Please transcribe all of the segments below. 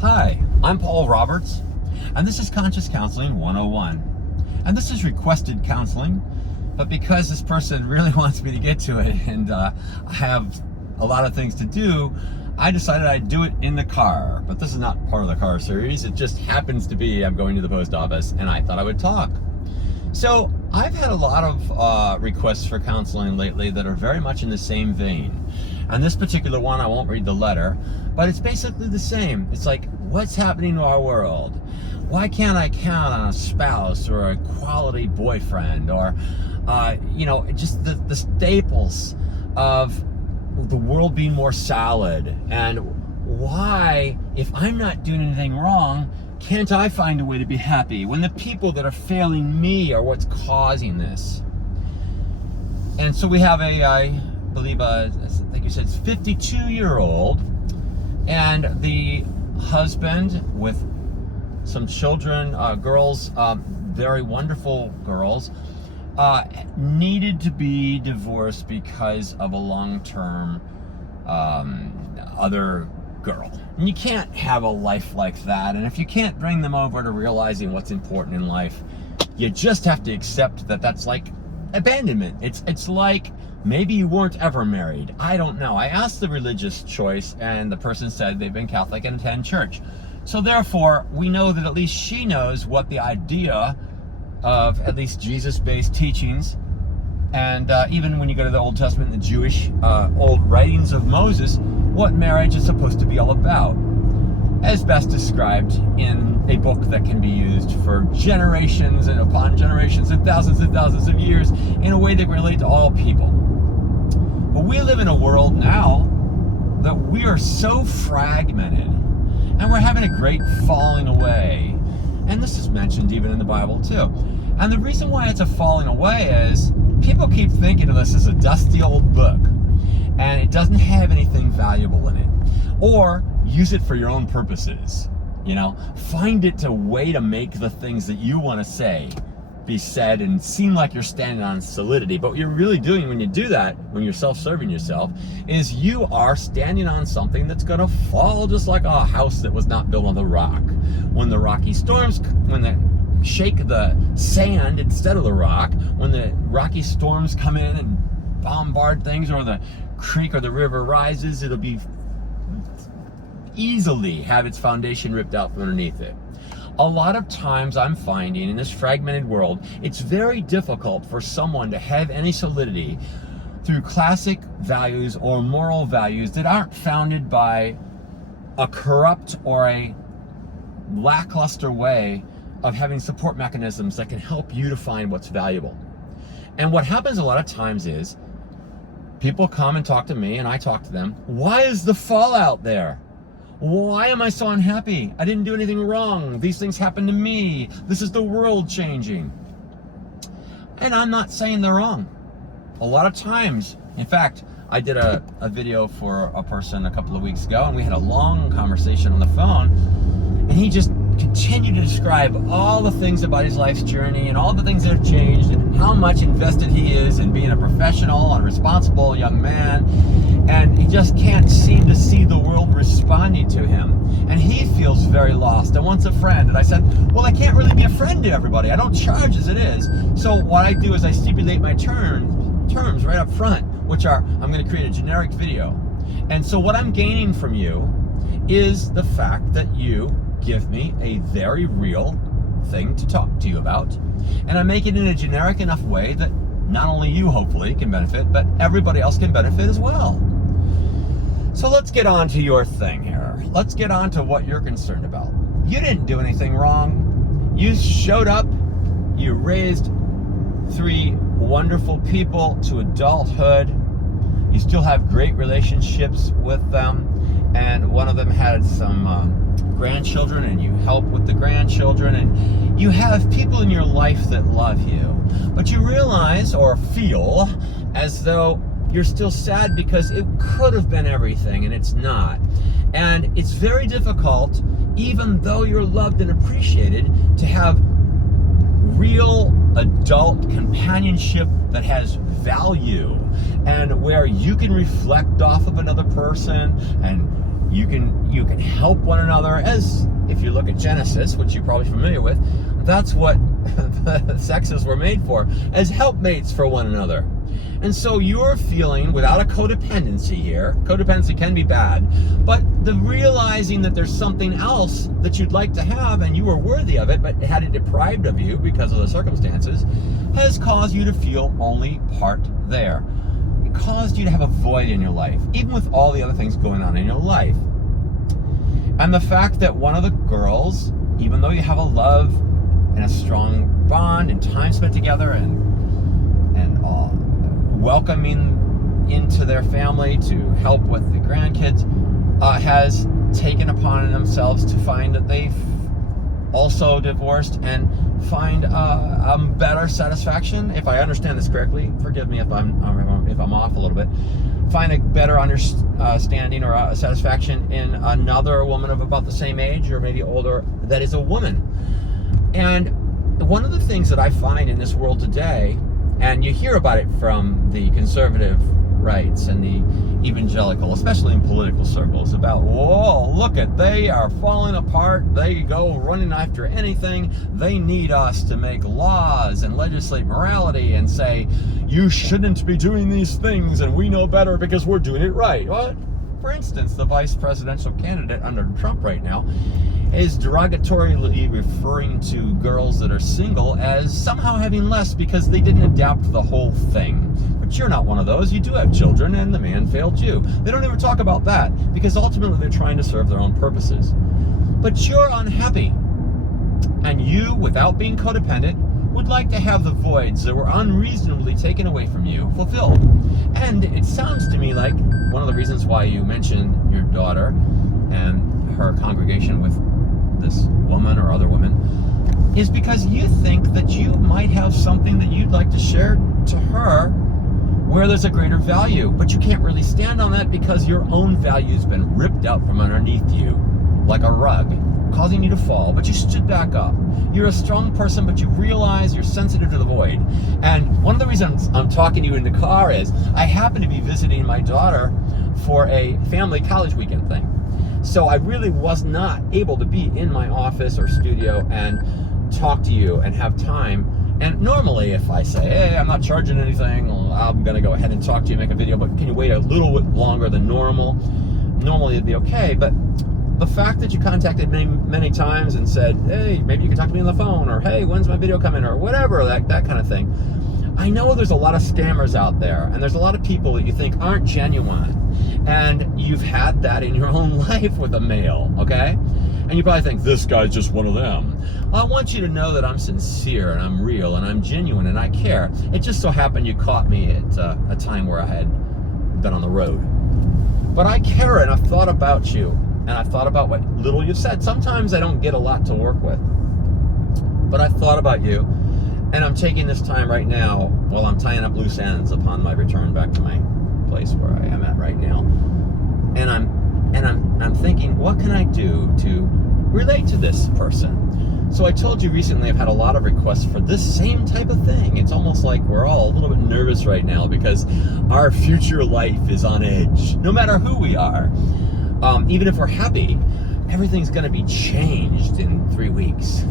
Hi, I'm Paul Roberts, and this is Conscious Counseling 101. And this is requested counseling, but because this person really wants me to get to it and I have a lot of things to do, I decided I'd do it in the car. But this is not part of the car series. It just happens to be I'm going to the post office and I thought I would talk. So I've had a lot of requests for counseling lately that are very much in the same vein. And this particular one, I won't read the letter, but it's basically the same. It's like, what's happening to our world? Why can't I count on a spouse or a quality boyfriend or, just the staples of the world being more solid? And why, if I'm not doing anything wrong, can't I find a way to be happy when the people that are failing me are what's causing this? And so we have I think you said, 52-year-old, and the husband with some children, girls, very wonderful girls, needed to be divorced because of a long-term other girl. And you can't have a life like that. And if you can't bring them over to realizing what's important in life, you just have to accept that that's like abandonment. It's like maybe you weren't ever married. I don't know. I asked the religious choice, and the person said they've been Catholic and attend church. So therefore, we know that at least she knows what the idea of at least Jesus-based teachings, and even when you go to the Old Testament and the Jewish old writings of Moses, what marriage is supposed to be all about, as best described in a book that can be used for generations and upon generations and thousands of years in a way that can relate to all people. But we live in a world now that we are so fragmented, and we're having a great falling away. And this is mentioned even in the Bible too. And the reason why it's a falling away is people keep thinking of this as a dusty old book, and it doesn't have anything valuable in it. Or use it for your own purposes. Find it a way to make the things that you want to say be said and seem like you're standing on solidity. But what you're really doing when you do that, when you're self-serving yourself, is you are standing on something that's going to fall, just like a house that was not built on the rock. When the rocky storms, when they shake the sand instead of the rock, when the rocky storms come in and bombard things, or the creek or the river rises, it'll be easily have its foundation ripped out from underneath it. A lot of times I'm finding in this fragmented world, it's very difficult for someone to have any solidity through classic values or moral values that aren't founded by a corrupt or a lackluster way of having support mechanisms that can help you to find what's valuable. And what happens a lot of times is people come and talk to me, and I talk to them. Why is the fallout there? Why am I so unhappy? I didn't do anything wrong. These things happened to me. This is the world changing. And I'm not saying they're wrong. A lot of times, in fact, I did a video for a person a couple of weeks ago, and we had a long conversation on the phone, and he just continued to describe all the things about his life's journey and all the things that have changed and how much invested he is in being a professional and responsible young man. And he just can't seem to see the world responding to him. And he feels very lost and wants a friend. And I said, well, I can't really be a friend to everybody. I don't charge as it is. So what I do is I stipulate my terms right up front, which are, I'm going to create a generic video. And so what I'm gaining from you is the fact that you give me a very real thing to talk to you about. And I make it in a generic enough way that not only you hopefully can benefit, but everybody else can benefit as well. So let's get on to your thing here. Let's get on to what you're concerned about. You didn't do anything wrong. You showed up, you raised 3 wonderful people to adulthood. You still have great relationships with them, and one of them had some grandchildren, and you help with the grandchildren, and you have people in your life that love you. But you realize or feel as though you're still sad because it could have been everything, and it's not. And it's very difficult, even though you're loved and appreciated, to have real adult companionship that has value and where you can reflect off of another person and You can help one another, as if you look at Genesis, which you're probably familiar with, that's what the sexes were made for, as helpmates for one another. And so you're feeling, without a codependency here, codependency can be bad, but the realizing that there's something else that you'd like to have and you were worthy of it, but had it deprived of you because of the circumstances, has caused you to feel only part there. It caused you to have a void in your life, even with all the other things going on in your life. And the fact that one of the girls, even though you have a love and a strong bond and time spent together and welcoming into their family to help with the grandkids, has taken upon themselves to find that they've also divorced and find a better satisfaction. If I understand this correctly, forgive me if I'm off a little bit. Find a better understanding or a satisfaction in another woman of about the same age or maybe older that is a woman. And one of the things that I find in this world today, and you hear about it from the conservative rights and the evangelical, especially in political circles, about, whoa, look at, they are falling apart, they go running after anything, they need us to make laws and legislate morality and say, you shouldn't be doing these things and we know better because we're doing it right. What? For instance, the vice presidential candidate under Trump right now is derogatorily referring to girls that are single as somehow having less because they didn't adapt the whole thing. But you're not one of those. You do have children and the man failed you. They don't ever talk about that because ultimately they're trying to serve their own purposes. But you're unhappy. And you, without being codependent, would like to have the voids that were unreasonably taken away from you fulfilled. And it sounds to me like one of the reasons why you mentioned your daughter and her congregation with this woman or other women is because you think that you might have something that you'd like to share to her where there's a greater value, but you can't really stand on that because your own value's been ripped out from underneath you like a rug, causing you to fall, but you stood back up. You're a strong person, but you realize you're sensitive to the void. And one of the reasons I'm talking to you in the car is I happen to be visiting my daughter for a family college weekend thing. So I really was not able to be in my office or studio and talk to you and have time. And normally if I say, hey, I'm not charging anything, well, I'm gonna go ahead and talk to you, make a video, but can you wait a little bit longer than normal? Normally it'd be okay, but the fact that you contacted me many times and said, hey, maybe you can talk to me on the phone, or hey, when's my video coming, or whatever, that kind of thing. I know there's a lot of scammers out there, and there's a lot of people that you think aren't genuine, and you've had that in your own life with a male, okay? And you probably think, this guy's just one of them. I want you to know that I'm sincere, and I'm real, and I'm genuine, and I care. It just so happened you caught me at a time where I had been on the road. But I care, and I've thought about you. And I've thought about what little you've said. Sometimes I don't get a lot to work with. But I've thought about you. And I'm taking this time right now while I'm tying up loose ends upon my return back to my place where I am at right now. And I'm thinking, what can I do to relate to this person? So I told you recently I've had a lot of requests for this same type of thing. It's almost like we're all a little bit nervous right now because our future life is on edge, no matter who we are. Even if we're happy, everything's going to be changed in 3 weeks.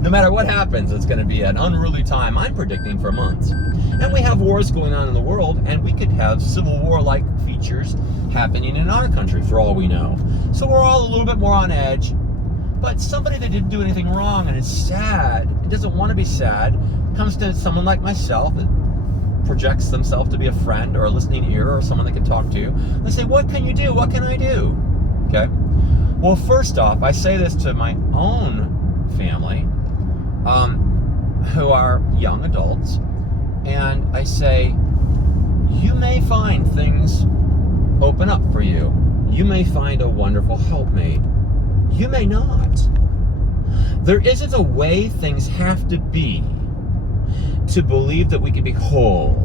No matter what happens, it's going to be an unruly time, I'm predicting, for months. And we have wars going on in the world, and we could have civil war-like features happening in our country, for all we know. So we're all a little bit more on edge. But somebody that didn't do anything wrong and is sad, and doesn't want to be sad, comes to someone like myself that projects themselves to be a friend or a listening ear or someone that can talk to you. They say, what can you do? What can I do? Okay. Well, first off, I say this to my own family, who are young adults, and I say, you may find things open up for you. You may find a wonderful helpmate. You may not. There isn't a way things have to be to believe that we can be whole.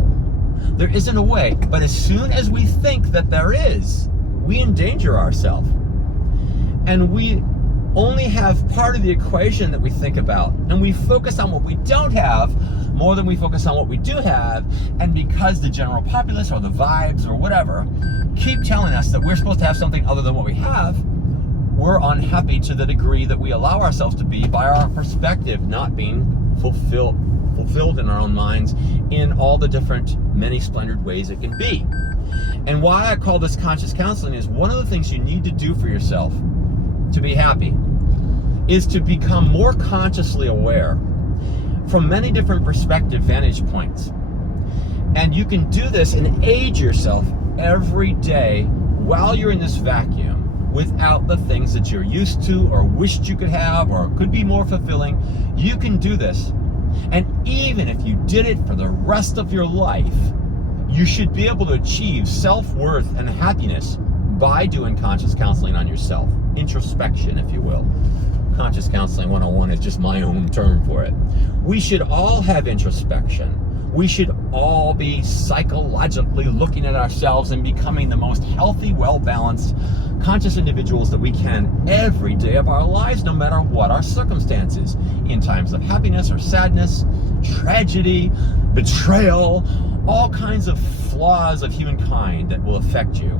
There isn't a way, but as soon as we think that there is, we endanger ourselves. And we only have part of the equation that we think about, and we focus on what we don't have more than we focus on what we do have. And because the general populace or the vibes or whatever keep telling us that we're supposed to have something other than what we have, we're unhappy to the degree that we allow ourselves to be by our perspective not being fulfilled in our own minds in all the different many splendored ways it can be. And why I call this conscious counseling is one of the things you need to do for yourself to be happy is to become more consciously aware from many different perspective vantage points. And you can do this and aid yourself every day while you're in this vacuum without the things that you're used to or wished you could have or could be more fulfilling. You can do this. And even if you did it for the rest of your life, you should be able to achieve self-worth and happiness by doing conscious counseling on yourself. Introspection, if you will. Conscious Counseling 101 is just my own term for it. We should all have introspection. We should all be psychologically looking at ourselves and becoming the most healthy, well-balanced, conscious individuals that we can every day of our lives, no matter what our circumstances, in times of happiness or sadness, tragedy, betrayal, all kinds of flaws of humankind that will affect you.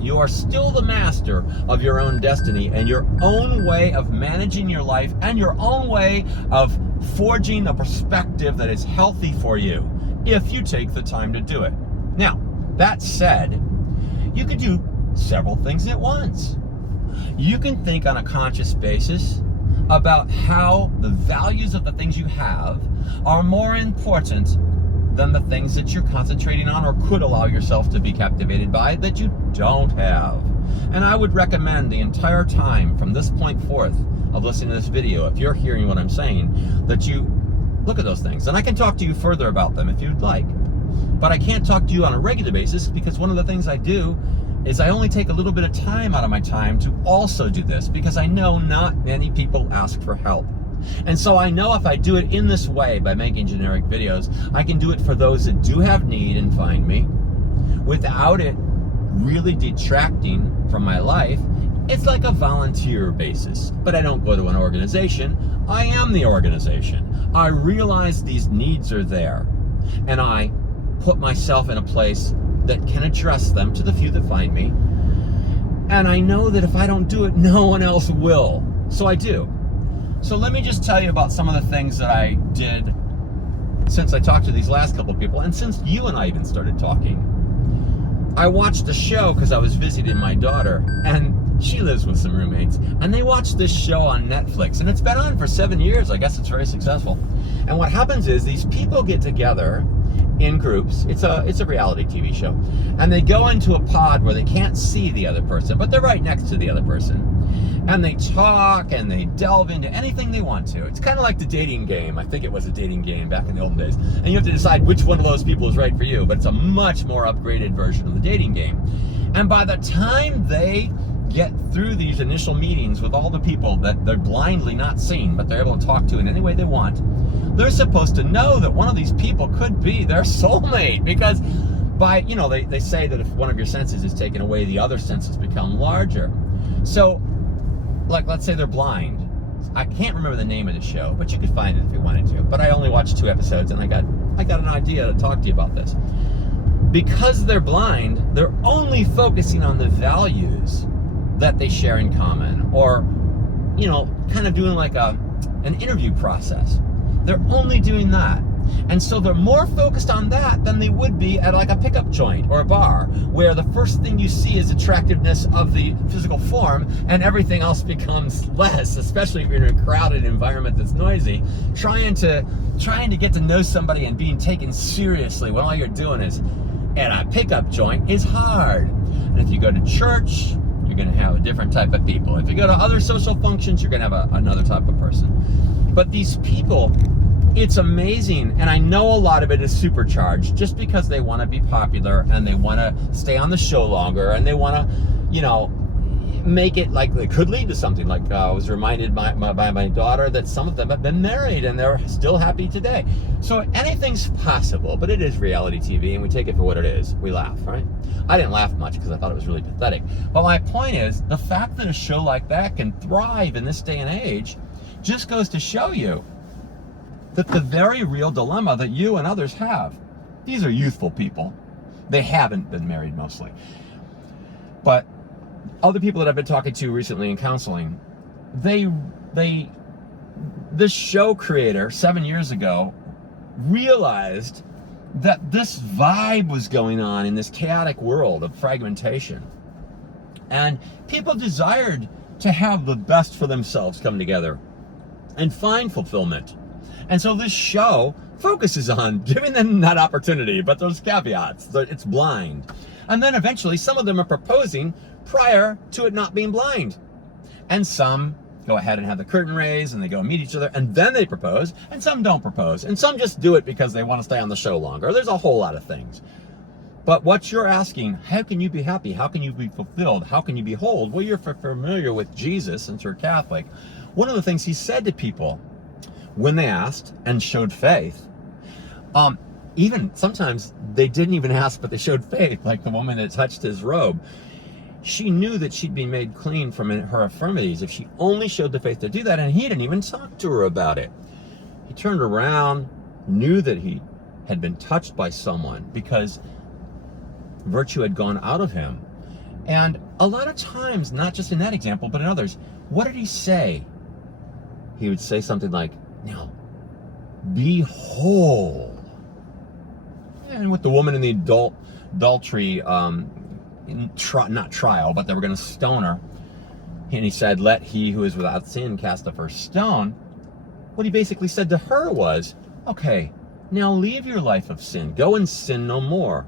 You are still the master of your own destiny and your own way of managing your life and your own way of forging a perspective that is healthy for you if you take the time to do it. Now, that said, you could do several things at once. You can think on a conscious basis about how the values of the things you have are more important than the things that you're concentrating on or could allow yourself to be captivated by that you don't have. And I would recommend the entire time from this point forth of listening to this video, if you're hearing what I'm saying, that you look at those things. And I can talk to you further about them if you'd like. But I can't talk to you on a regular basis because one of the things I do is I only take a little bit of time out of my time to also do this because I know not many people ask for help. And so I know if I do it in this way by making generic videos, I can do it for those that do have need and find me without it really detracting from my life. It's like a volunteer basis, but I don't go to an organization. I am the organization. I realize these needs are there, and I put myself in a place that can address them to the few that find me. And I know that if I don't do it, no one else will. So I do. So let me just tell you about some of the things that I did since I talked to these last couple of people, and since you and I even started talking. I watched a show because I was visiting my daughter, and she lives with some roommates, and they watched this show on Netflix, and it's been on for 7 years. I guess it's very successful. And what happens is these people get together in groups. It's a reality TV show, and they go into a pod where they can't see the other person, but they're right next to the other person. And they talk and they delve into anything they want to. It's kind of like the dating game. I think it was a dating game back in the olden days. And you have to decide which one of those people is right for you, but it's a much more upgraded version of the dating game. And by the time they get through these initial meetings with all the people that they're blindly not seeing, but they're able to talk to in any way they want, they're supposed to know that one of these people could be their soulmate, because they say that if one of your senses is taken away, the other senses become larger. So, like, let's say they're blind. I can't remember the name of the show, but you could find it if you wanted to. But I only watched 2 episodes, and I got an idea to talk to you about this. Because they're blind, they're only focusing on the values that they share in common, or kind of doing like an interview process. They're only doing that. And so they're more focused on that than they would be at like a pickup joint or a bar, where the first thing you see is attractiveness of the physical form, and everything else becomes less, especially if you're in a crowded environment that's noisy. Trying to get to know somebody and being taken seriously when all you're doing is at a pickup joint is hard. And if you go to church, you're going to have a different type of people. If you go to other social functions, you're going to have another type of person. But these people, it's amazing, and I know a lot of it is supercharged just because they want to be popular and they want to stay on the show longer and they want to, make it like it could lead to something. Like I was reminded by my daughter that some of them have been married and they're still happy today. So anything's possible, but it is reality TV and we take it for what it is. We laugh, right? I didn't laugh much because I thought it was really pathetic. But my point is, the fact that a show like that can thrive in this day and age just goes to show you that the very real dilemma that you and others have. These are youthful people. They haven't been married mostly. But other people that I've been talking to recently in counseling, this show creator 7 years ago realized that this vibe was going on in this chaotic world of fragmentation. And people desired to have the best for themselves come together and find fulfillment. And so this show focuses on giving them that opportunity, but there's caveats. It's blind. And then eventually some of them are proposing prior to it not being blind. And some go ahead and have the curtain raised and they go and meet each other and then they propose, and some don't propose. And some just do it because they want to stay on the show longer. There's a whole lot of things. But what you're asking, how can you be happy? How can you be fulfilled? How can you be whole? Well, you're familiar with Jesus since you're Catholic. One of the things he said to people when they asked and showed faith, even sometimes they didn't even ask, but they showed faith, like the woman that touched his robe. She knew that she'd be made clean from her infirmities if she only showed the faith to do that, and he didn't even talk to her about it. He turned around, knew that he had been touched by someone because virtue had gone out of him. And a lot of times, not just in that example, but in others, what did he say? He would say something like, now, be whole. And with the woman in the adultery, not trial, but they were going to stone her. And he said, let he who is without sin cast the first stone. What he basically said to her was, okay, now leave your life of sin. Go and sin no more.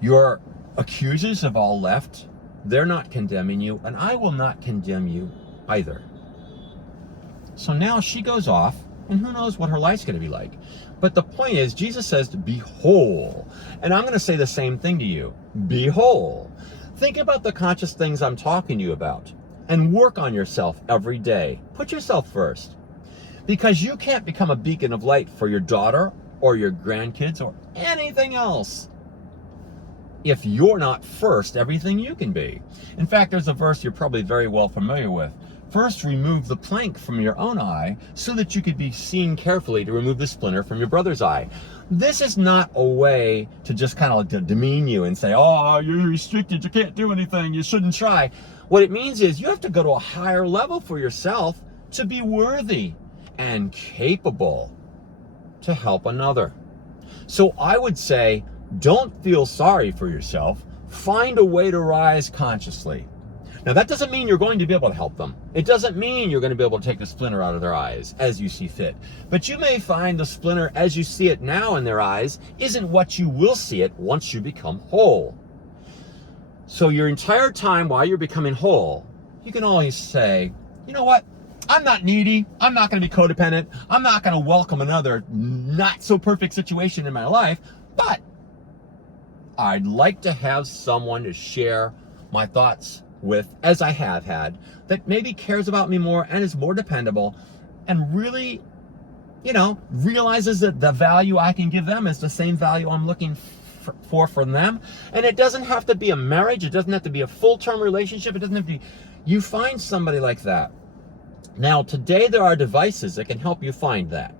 Your accusers have all left. They're not condemning you, and I will not condemn you either. So now she goes off, and who knows what her life's going to be like. But the point is, Jesus says to be whole. And I'm going to say the same thing to you. Be whole. Think about the conscious things I'm talking to you about and work on yourself every day. Put yourself first. Because you can't become a beacon of light for your daughter or your grandkids or anything else if you're not first everything you can be. In fact, there's a verse you're probably very well familiar with. First, remove the plank from your own eye so that you could be seen carefully to remove the splinter from your brother's eye. This is not a way to just kind of demean you and say, oh, you're restricted, you can't do anything, you shouldn't try. What it means is you have to go to a higher level for yourself to be worthy and capable to help another. So I would say, don't feel sorry for yourself. Find a way to rise consciously. Now, that doesn't mean you're going to be able to help them. It doesn't mean you're going to be able to take the splinter out of their eyes as you see fit. But you may find the splinter as you see it now in their eyes isn't what you will see it once you become whole. So your entire time while you're becoming whole, you can always say, you know what? I'm not needy. I'm not going to be codependent. I'm not going to welcome another not so perfect situation in my life. But I'd like to have someone to share my thoughts with, as I have had, that maybe cares about me more and is more dependable and really, realizes that the value I can give them is the same value I'm looking for from them. And it doesn't have to be a marriage. It doesn't have to be a full-term relationship. It doesn't have to be, you find somebody like that. Now, today there are devices that can help you find that.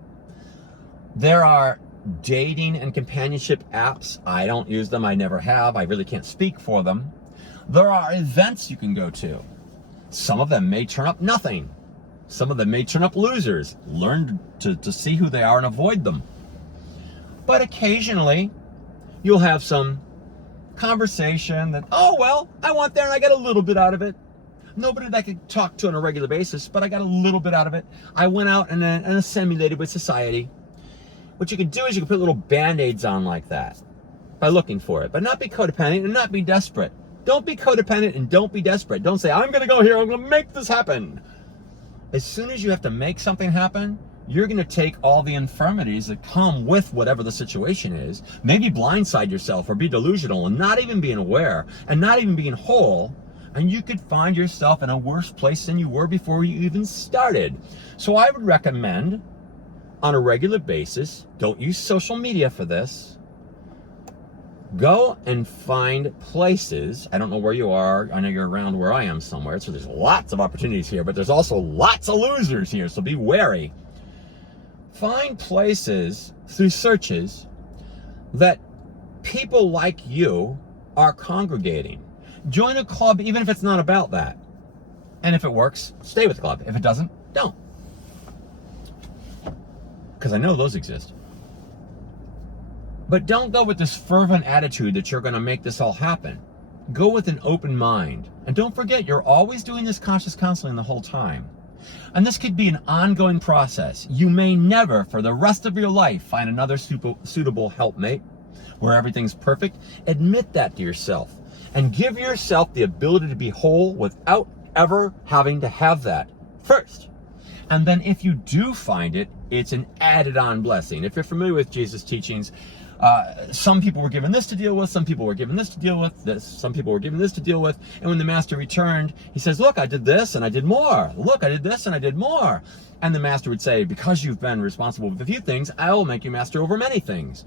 There are dating and companionship apps. I don't use them. I never have. I really can't speak for them. There are events you can go to. Some of them may turn up nothing. Some of them may turn up losers. Learn to see who they are and avoid them. But occasionally, you'll have some conversation that, oh, well, I went there and I got a little bit out of it. Nobody that I could talk to on a regular basis, but I got a little bit out of it. I went out and assimilated with society. What you can do is you can put little band-aids on like that by looking for it, but not be codependent and not be desperate. Don't be codependent and don't be desperate. Don't say, I'm going to go here, I'm going to make this happen. As soon as you have to make something happen, you're going to take all the infirmities that come with whatever the situation is, maybe blindside yourself or be delusional and not even being aware and not even being whole, and you could find yourself in a worse place than you were before you even started. So I would recommend, on a regular basis, don't use social media for this, go and find places. I don't know where you are. I know you're around where I am somewhere, so there's lots of opportunities here, but there's also lots of losers here, so be wary. Find places through searches that people like you are congregating. Join a club, even if it's not about that. And if it works, stay with the club. If it doesn't, don't. Because I know those exist. But don't go with this fervent attitude that you're going to make this all happen. Go with an open mind. And don't forget, you're always doing this conscious counseling the whole time. And this could be an ongoing process. You may never, for the rest of your life, find another suitable helpmate where everything's perfect. Admit that to yourself. And give yourself the ability to be whole without ever having to have that first. And then if you do find it, it's an added on blessing. If you're familiar with Jesus' teachings, some people were given this to deal with, some people were given this to deal with, some people were given this to deal with, and when the master returned, he says, look, I did this and I did more. Look, I did this and I did more. And the master would say, because you've been responsible with a few things, I will make you master over many things.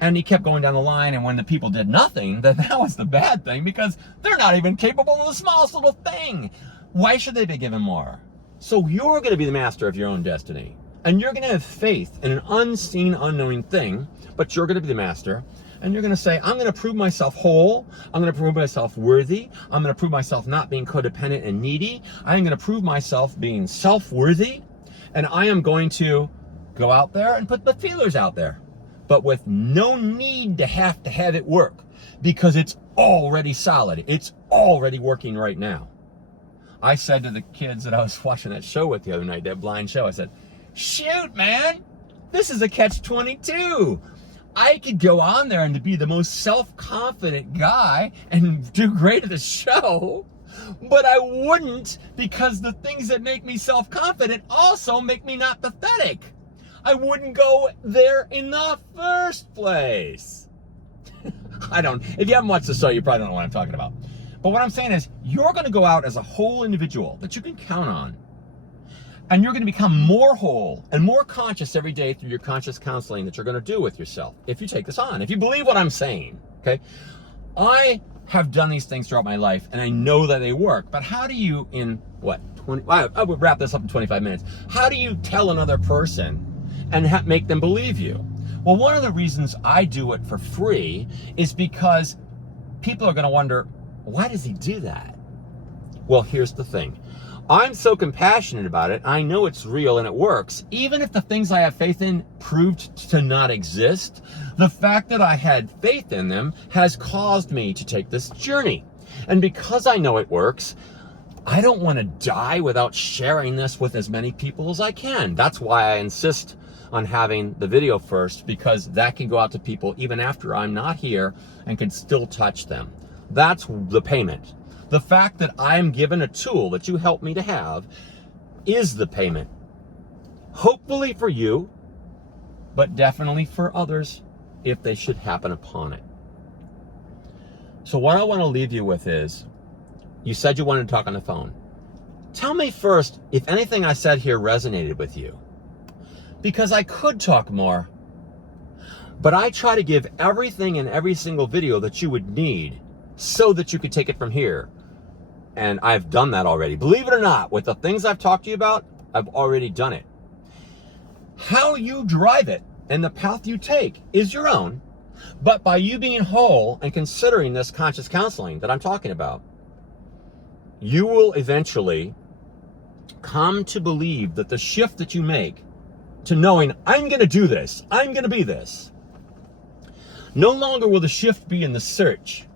And he kept going down the line, and when the people did nothing, then that was the bad thing, because they're not even capable of the smallest little thing. Why should they be given more? So you're going to be the master of your own destiny. And you're going to have faith in an unseen, unknowing thing, but you're going to be the master. And you're going to say, I'm going to prove myself whole. I'm going to prove myself worthy. I'm going to prove myself not being codependent and needy. I'm going to prove myself being self-worthy. And I am going to go out there and put the feelers out there, but with no need to have it work, because it's already solid. It's already working right now. I said to the kids that I was watching that show with the other night, that blind show, I said, shoot, man, this is a catch-22. I could go on there and be the most self-confident guy and do great at the show, but I wouldn't, because the things that make me self-confident also make me not pathetic. I wouldn't go there in the first place. If you haven't watched the show, you probably don't know what I'm talking about. But what I'm saying is, you're going to go out as a whole individual that you can count on. And you're going to become more whole and more conscious every day through your conscious counseling that you're going to do with yourself. If you take this on, if you believe what I'm saying, okay? I have done these things throughout my life, and I know that they work. But how do you, in what, 20, I would wrap this up in 25 minutes. How do you tell another person and make them believe you? Well, one of the reasons I do it for free is because people are going to wonder, why does he do that? Well, here's the thing. I'm so compassionate about it. I know it's real and it works. Even if the things I have faith in proved to not exist, the fact that I had faith in them has caused me to take this journey. And because I know it works, I don't want to die without sharing this with as many people as I can. That's why I insist on having the video first, because that can go out to people even after I'm not here and can still touch them. That's the payment. The fact that I'm given a tool that you help me to have is the payment. Hopefully for you, but definitely for others if they should happen upon it. So what I want to leave you with is, you said you wanted to talk on the phone. Tell me first if anything I said here resonated with you. Because I could talk more, but I try to give everything in every single video that you would need so that you could take it from here. And I've done that already. Believe it or not, with the things I've talked to you about, I've already done it. How you drive it and the path you take is your own. But by you being whole and considering this conscious counseling that I'm talking about, you will eventually come to believe that the shift that you make to knowing, I'm going to do this, I'm going to be this. No longer will the shift be in the search.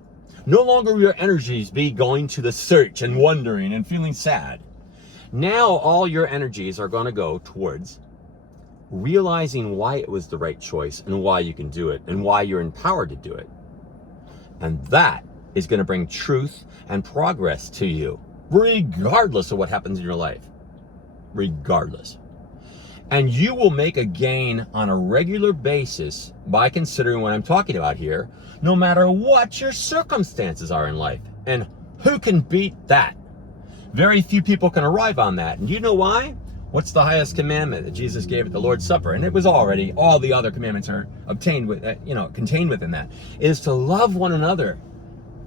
No longer will your energies be going to the search and wondering and feeling sad. Now all your energies are going to go towards realizing why it was the right choice and why you can do it and why you're empowered to do it. And that is going to bring truth and progress to you, regardless of what happens in your life. Regardless. And you will make a gain on a regular basis by considering what I'm talking about here, no matter what your circumstances are in life. And Who can beat that? Very few people can arrive on that. And you know why? What's the highest commandment that Jesus gave at the Lord's Supper? And it was already, all the other commandments are contained within that, is to love one another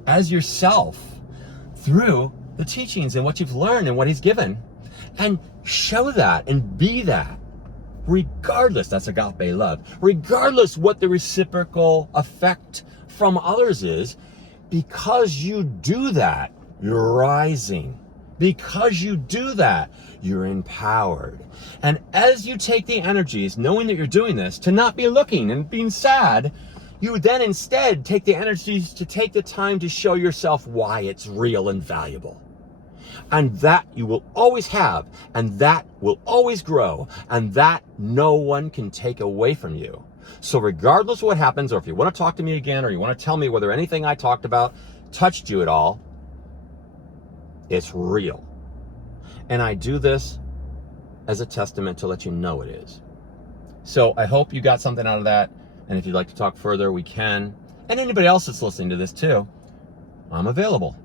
as yourself through the teachings and what you've learned and what he's given. And show that and be that. Regardless, that's agape love. Regardless what the reciprocal effect from others is, because you do that, you're rising. Because you do that, you're empowered. And as you take the energies, knowing that you're doing this, to not be looking and being sad, you then instead take the energies to take the time to show yourself why it's real and valuable. And that you will always have, and that will always grow, and that no one can take away from you. So regardless of what happens, or if you want to talk to me again, or you want to tell me whether anything I talked about touched you at all, it's real. And I do this as a testament to let you know it is. So I hope you got something out of that. And if you'd like to talk further, we can. And anybody else that's listening to this too, I'm available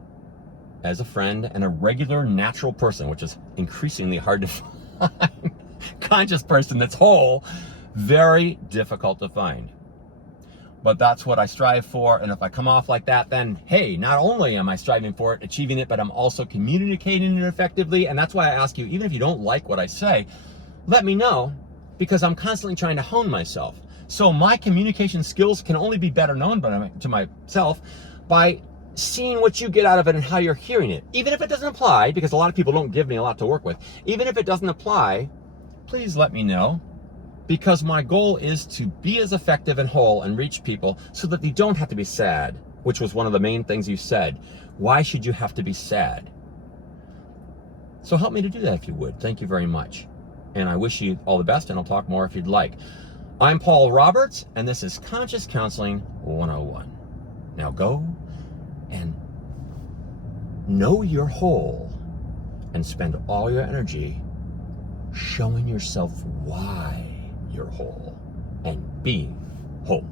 as a friend and a regular natural person, which is increasingly hard to find. Conscious person that's whole, very difficult to find. But that's what I strive for. And if I come off like that, then hey, not only am I striving for it, achieving it, but I'm also communicating it effectively. And that's why I ask you, even if you don't like what I say, let me know, because I'm constantly trying to hone myself. So my communication skills can only be better known to myself by seeing what you get out of it and how you're hearing it. Even if it doesn't apply, because a lot of people don't give me a lot to work with. Even if it doesn't apply, please let me know. Because my goal is to be as effective and whole and reach people so that they don't have to be sad, which was one of the main things you said. Why should you have to be sad? So help me to do that if you would. Thank you very much. And I wish you all the best, and I'll talk more if you'd like. I'm Paul Roberts, and this is Conscious Counseling 101. Now go and know you're whole and spend all your energy showing yourself why you're whole and being whole.